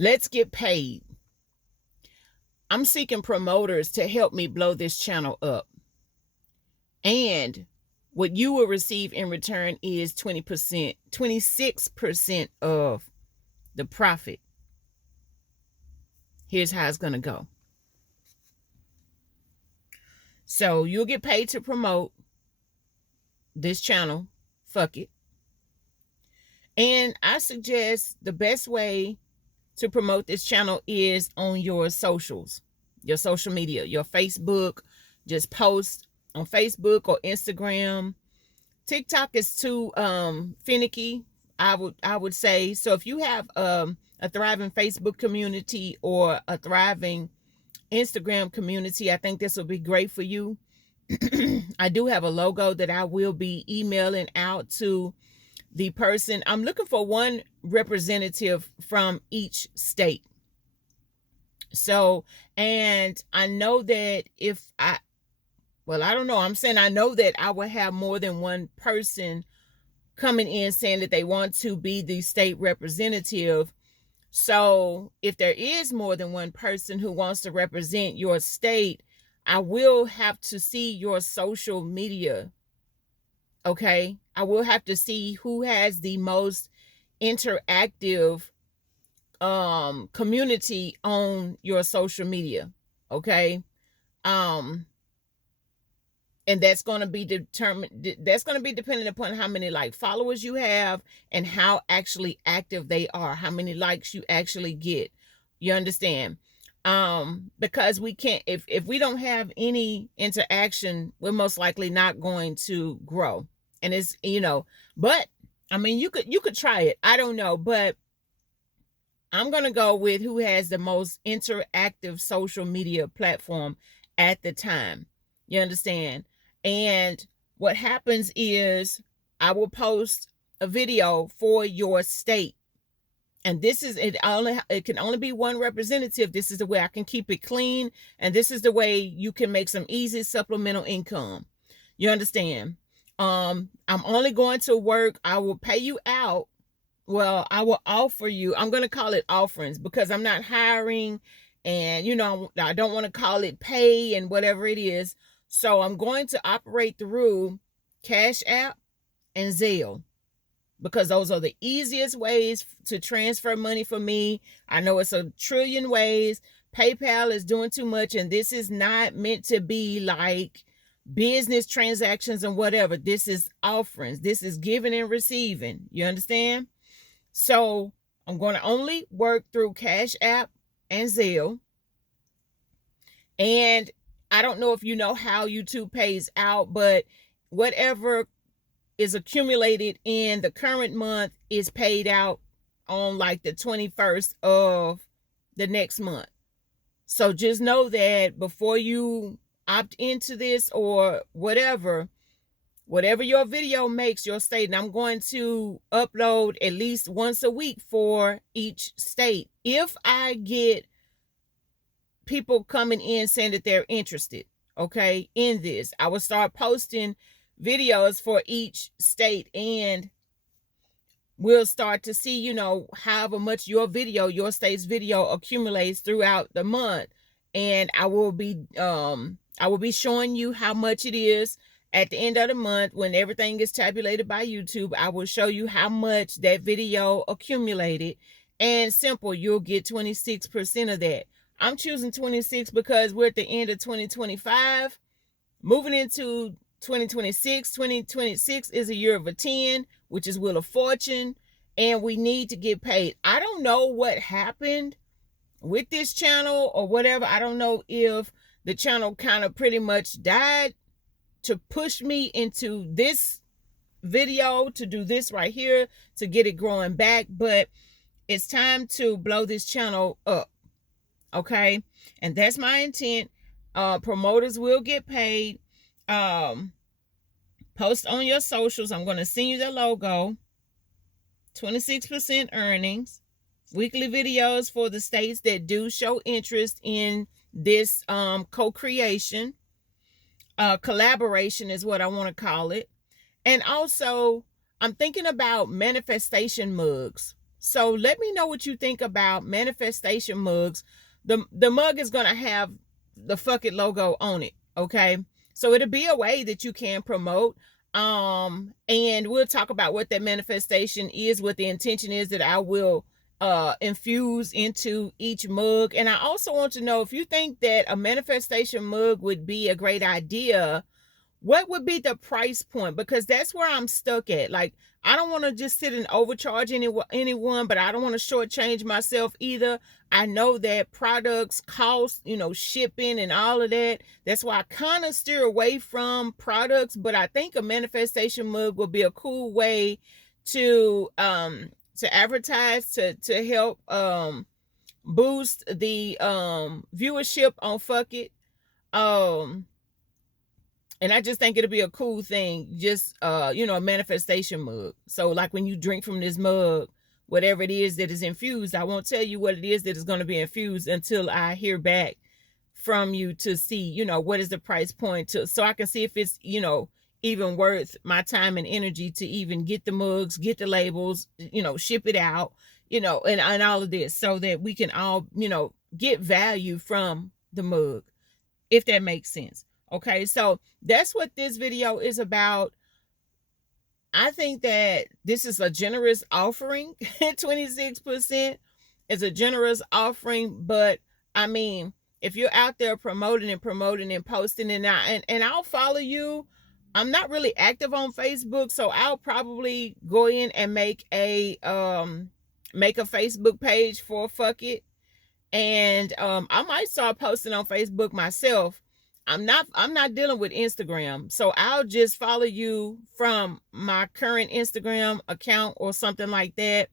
Let's get paid. I'm seeking promoters to help me blow this channel up. And what you will receive in return is 20%, 26% of the profit. Here's how it's going to go. So you'll get paid to promote this channel. Fuck it. And I suggest the best way to promote this channel is on your socials, your social media, your Facebook. Just post on Facebook or Instagram. TikTok is too finicky, I would say. So if you have a thriving Facebook community or a thriving Instagram community, I think this will be great for you. I do have a logo that I will be emailing out to the person. I'm looking for one representative from each state. So, and I know that I don't know. I'm saying I know that I will have more than one person coming in saying that they want to be the state representative. So if there is more than one person who wants to represent your state, I will have to see your social media. Okay. I will have to see who has the most interactive community on your social media. Okay. And that's going to be determined. That's going to be dependent upon how many like followers you have and how actually active they are, how many likes you actually get. You understand? Because we can't, if we don't have any interaction, we're most likely not going to grow. And it's, but I mean, you could try it. I don't know, but I'm going to go with who has the most interactive social media platform at the time. You understand? And what happens is I will post a video for your state. And this is it can only be one representative. This is the way I can keep it clean. And this is the way you can make some easy supplemental income. You understand? I'm only going to work. I will pay you out. Well, I will offer you, I'm going to call it offerings because I'm not hiring and, I don't want to call it pay and whatever it is. So I'm going to operate through Cashapp and Zelle because those are the easiest ways to transfer money for me. I know it's a trillion ways. PayPal is doing too much, and this is not meant to be like business transactions and whatever. This is offerings. This is giving and receiving. You understand? So I'm going to only work through Cashapp and Zelle. And I don't know if you know how YouTube pays out, but whatever is accumulated in the current month is paid out on like the 21st of the next month. So just know that before you opt into this or whatever your video makes your state, and I'm going to upload at least once a week for each state. If I get people coming in saying that they're interested, okay, in this, I will start posting videos for each state, and we'll start to see, however much your state's video accumulates throughout the month. And I will be showing you how much it is at the end of the month. When everything is tabulated by YouTube, I will show you how much that video accumulated. And simple, you'll get 26% of that. I'm choosing 26 because we're at the end of 2025, moving into 2026. 2026 is a year of a 10, which is Wheel of Fortune, and we need to get paid. I don't know what happened with this channel or whatever. I don't know if the channel kind of pretty much died to push me into this video, to do this right here, to get it growing back. But it's time to blow this channel up. Okay. And that's my intent. Promoters will get paid. Post on your socials. I'm going to send you the logo. 26% earnings. Weekly videos for the states that do show interest in this co-creation. Collaboration is what I want to call it. And also, I'm thinking about manifestation mugs. So let me know what you think about manifestation mugs. The mug is gonna have the fuck it logo on it. Okay. So it'll be a way that you can promote. And we'll talk about what that manifestation is, what the intention is that I will infuse into each mug. And I also want to know if you think that a manifestation mug would be a great idea, what would be the price point? Because that's where I'm stuck at. Like, I don't want to just sit and overcharge anyone, but I don't want to shortchange myself either. I know that products cost, shipping and all of that. That's why I kind of steer away from products, but I think a manifestation mug will be a cool way to advertise, to help boost the viewership on Fuck It. And I just think it'll be a cool thing, just, a manifestation mug. So like when you drink from this mug, whatever it is that is infused, I won't tell you what it is that is going to be infused until I hear back from you to see, what is the price point, so I can see if it's, even worth my time and energy to even get the mugs, get the labels, ship it out, and all of this, so that we can all, get value from the mug, if that makes sense. Okay, so that's what this video is about. I think that this is a generous offering. 26% is a generous offering, but I mean, if you're out there promoting and posting, and I'll follow you. I'm not really active on Facebook, so I'll probably go in and make a Facebook page for Fuck It, and I might start posting on Facebook myself. I'm not dealing with Instagram, so I'll just follow you from my current Instagram account or something like that.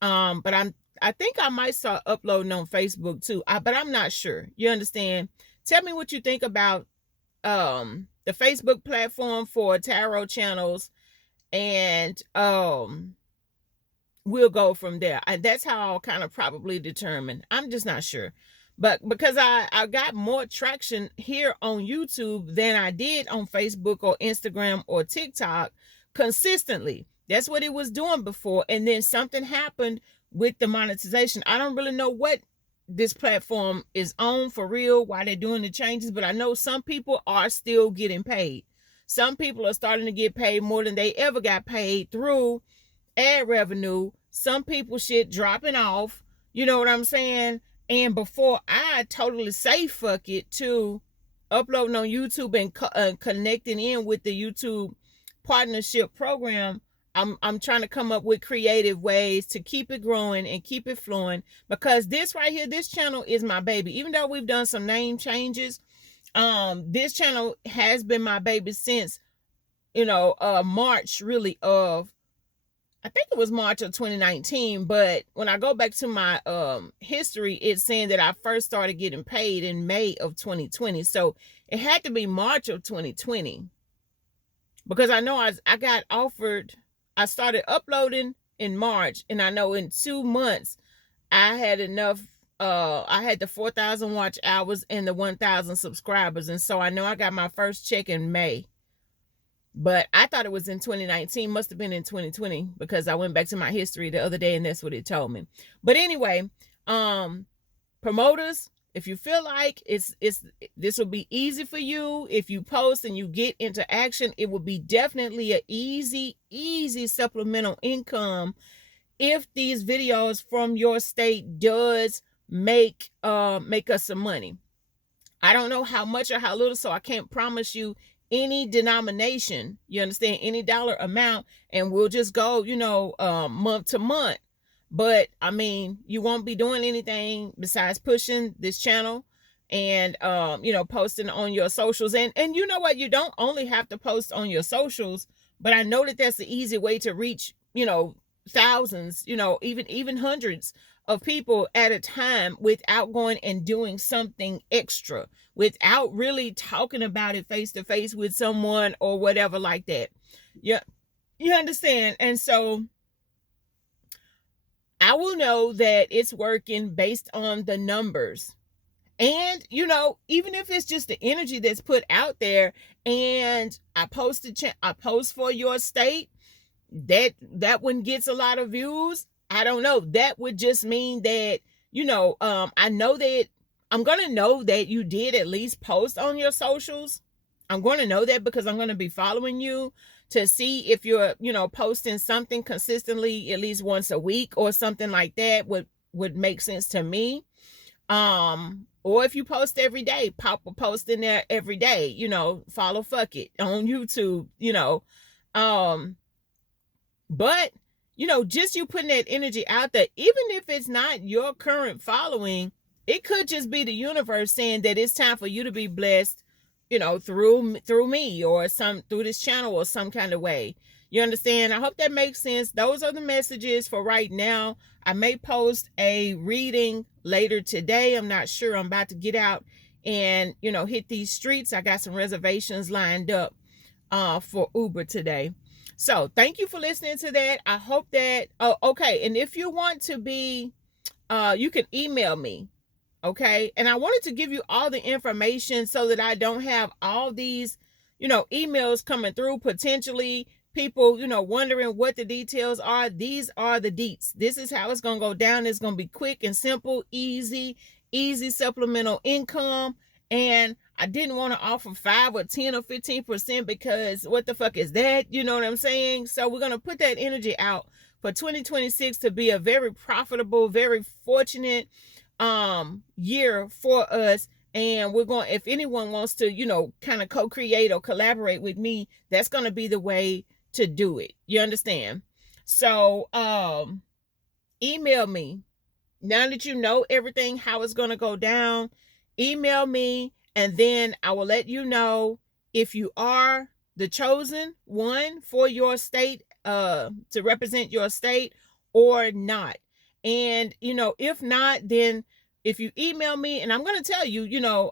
But I think I might start uploading on Facebook too. But I'm not sure. You understand? Tell me what you think about the Facebook platform for tarot channels, and we'll go from there. That's how I'll kind of probably determine. I'm just not sure. But because I got more traction here on YouTube than I did on Facebook or Instagram or TikTok consistently. That's what it was doing before. And then something happened with the monetization. I don't really know what this platform is on for real, why they're doing the changes, but I know some people are still getting paid. Some people are starting to get paid more than they ever got paid through ad revenue. Some people shit dropping off. You know what I'm saying? And before I totally say fuck it to uploading on YouTube and connecting in with the YouTube partnership program, I'm trying to come up with creative ways to keep it growing and keep it flowing, because this right here, this channel is my baby. Even though we've done some name changes, this channel has been my baby since, March really of, I think it was March of 2019, but when I go back to my history, it's saying that I first started getting paid in May of 2020. So it had to be March of 2020, because I know I got offered, I started uploading in March, and I know in 2 months I had enough, I had the 4,000 watch hours and the 1,000 subscribers. And so I know I got my first check in May. But I thought it was in 2019, must have been in 2020, because I went back to my history the other day and that's what it told me. But anyway, promoters, if you feel like this will be easy for you, if you post and you get into action, it will be definitely an easy supplemental income if these videos from your state does make us some money. I don't know how much or how little, so I can't promise you any denomination, you understand, any dollar amount, and we'll just go, month to month. But I mean, you won't be doing anything besides pushing this channel and posting on your socials. And you know what, you don't only have to post on your socials, but I know that that's the easy way to reach, thousands, even hundreds of people at a time, without going and doing something extra, without really talking about it face to face with someone or whatever like that. Yeah, you understand? And so I will know that it's working based on the numbers. And, even if it's just the energy that's put out there, and I post for your state, that one gets a lot of views, I don't know. That would just mean that, I know that I'm going to know that you did at least post on your socials. I'm going to know that because I'm going to be following you to see if you're, posting something consistently at least once a week or something like that would make sense to me. Or if you post every day, pop a post in there every day, follow Fuck It on YouTube, but just you putting that energy out there, even if it's not your current following, it could just be the universe saying that it's time for you to be blessed, through me or through this channel or some kind of way. You understand? I hope that makes sense. Those are the messages for right now. I may post a reading later today. I'm not sure. I'm about to get out and, hit these streets. I got some reservations lined up for Uber today. So thank you for listening to that. I hope that, okay. And if you want to be, you can email me. Okay. And I wanted to give you all the information so that I don't have all these, emails coming through, potentially people, wondering what the details are. These are the deets. This is how it's going to go down. It's going to be quick and simple, easy supplemental income. And I didn't want to offer 5 or 10 or 15% because what the fuck is that? You know what I'm saying? So we're going to put that energy out for 2026 to be a very profitable, very fortunate year for us. And we're going, if anyone wants to, kind of co-create or collaborate with me, that's going to be the way to do it. You understand? So, email me. Now that you know everything, how it's going to go down, email me, and then I will let you know if you are the chosen one for your state, to represent your state or not. And, if not, then if you email me and I'm going to tell you,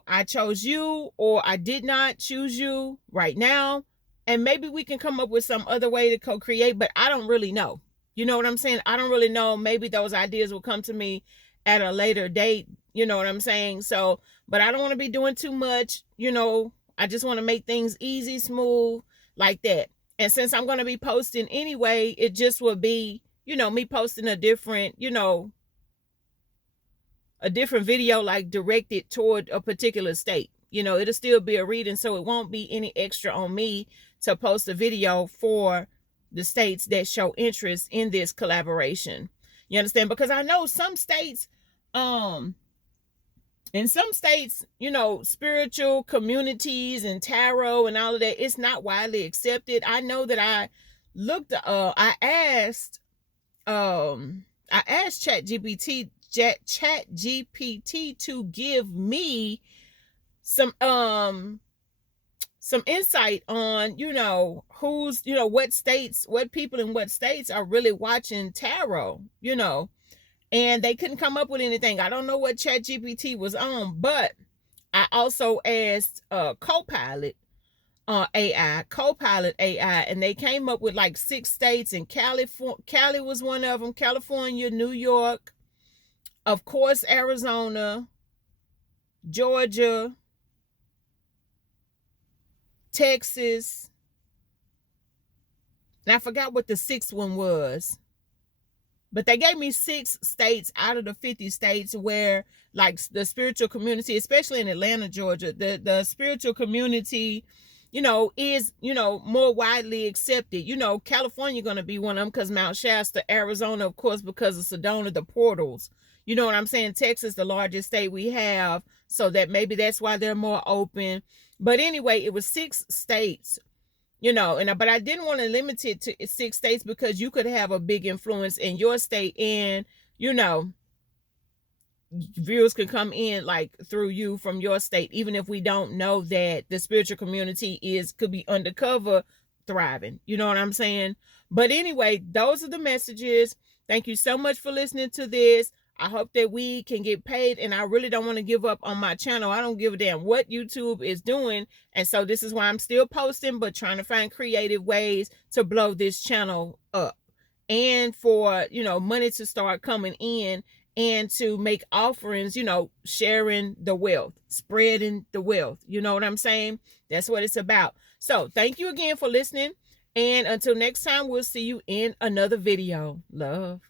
I chose you or I did not choose you right now. And maybe we can come up with some other way to co-create, but I don't really know. You know what I'm saying? I don't really know. Maybe those ideas will come to me at a later date. You know what I'm saying? So, but I don't want to be doing too much. I just want to make things easy, smooth, like that. And since I'm going to be posting anyway, it just will be, me posting a different, a different video, like directed toward a particular state. It'll still be a reading, so it won't be any extra on me to post a video for the states that show interest in this collaboration. You understand? Because I know some states, in some states, spiritual communities and tarot and all of that, it's not widely accepted. I know that I asked ChatGPT to give me some insight on, who's, what people in what states are really watching tarot, and they couldn't come up with anything. I don't know what ChatGPT was on, but I also asked Copilot AI, and they came up with like 6 states, and Cali was one of them, California, New York, of course, Arizona, Georgia, Texas, and I forgot what the 6th one was. But they gave me 6 states out of the 50 states where, like, the spiritual community, especially in Atlanta, Georgia, the spiritual community, is, more widely accepted. California going to be one of them because Mount Shasta, Arizona, of course, because of Sedona, the portals. You know what I'm saying? Texas, the largest state we have, so that maybe that's why they're more open. But anyway, it was 6 states. But I didn't want to limit it to 6 states because you could have a big influence in your state, and viewers could come in like through you from your state, even if we don't know that the spiritual community could be undercover thriving. You know what I'm saying? But anyway, those are the messages. Thank you so much for listening to this. I hope that we can get paid, and I really don't want to give up on my channel. I don't give a damn what YouTube is doing, and so this is why I'm still posting, but trying to find creative ways to blow this channel up, and for money to start coming in, and to make offerings, sharing the wealth, spreading the wealth. You know what I'm saying? That's what it's about. So thank you again for listening, and until next time, we'll see you in another video. Love.